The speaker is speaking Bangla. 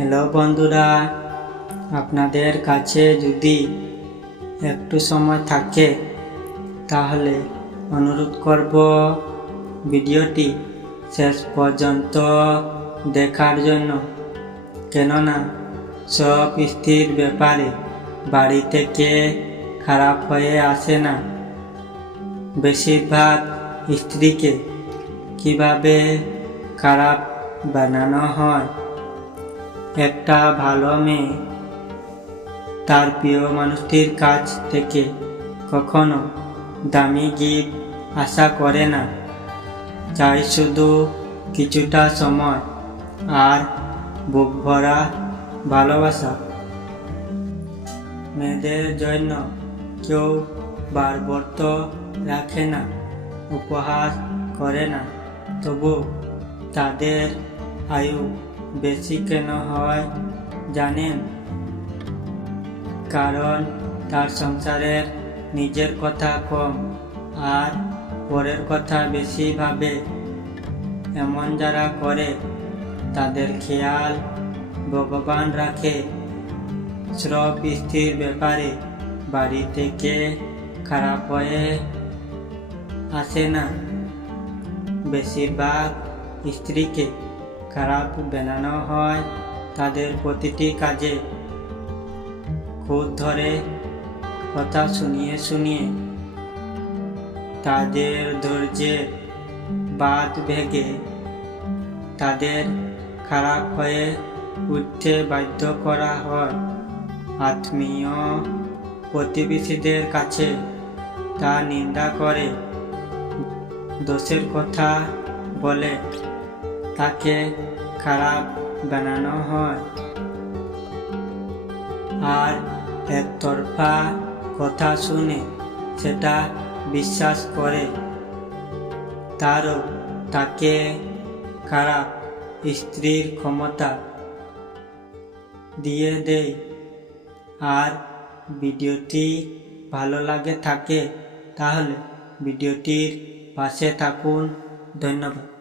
হ্যালো বন্ধুরা, আপনাদের কাছে যদি একটু সময় থাকে তাহলে অনুরোধ করব ভিডিওটি শেষ পর্যন্ত দেখার জন্য। কেননা সব স্ত্রীর ব্যাপারে বাড়ি থেকে খারাপ হয়ে আসে না। বেশিরভাগ স্ত্রীকে কিভাবে খারাপ বানানো হয়। একটা ভালো মেয়ে তার প্রিয় মানুষটির কাছ থেকে কখনো দামি গিফট আশা করে না, চাই শুধু কিছুটা সময় আর বুক ভরা ভালোবাসা। মেয়েদের জন্য কেউ বারবর্ত রাখে না, উপহাস করে না, তবু তাদের আয়ু বেশি কেন হয় জানেন? কারণ তার সংসারের নিজের কথা কম আর পরের কথা বেশি ভাবে। এমন যারা করে তাদের খেয়াল ভগবান রাখে। সব স্ত্রীর ব্যাপারে বাড়ি থেকে খারাপ হয়ে আসে না। বেশিরভাগ স্ত্রীকে খারাপ বানানো হয় তাদের প্রতিটি কাজে খুদ ধরে কথা শুনিয়ে শুনিয়ে। তাদের ধৈর্যের বাঁধ ভেঙে তাদের খারাপ হয়ে উঠতে বাধ্য করা হয়। আত্মীয় প্রতিবেশীদের কাছে তা নিন্দা করে, দোষের কথা বলে তাকে খারাপ বানানো হয়। আর একতরফা কথা শুনে সেটা বিশ্বাস করে তারও তাকে খারাপ স্ত্রীর ক্ষমতা দিয়ে দেয়। আর ভিডিওটি ভালো লাগে থাকে তাহলে ভিডিওটির পাশে থাকুন। ধন্যবাদ।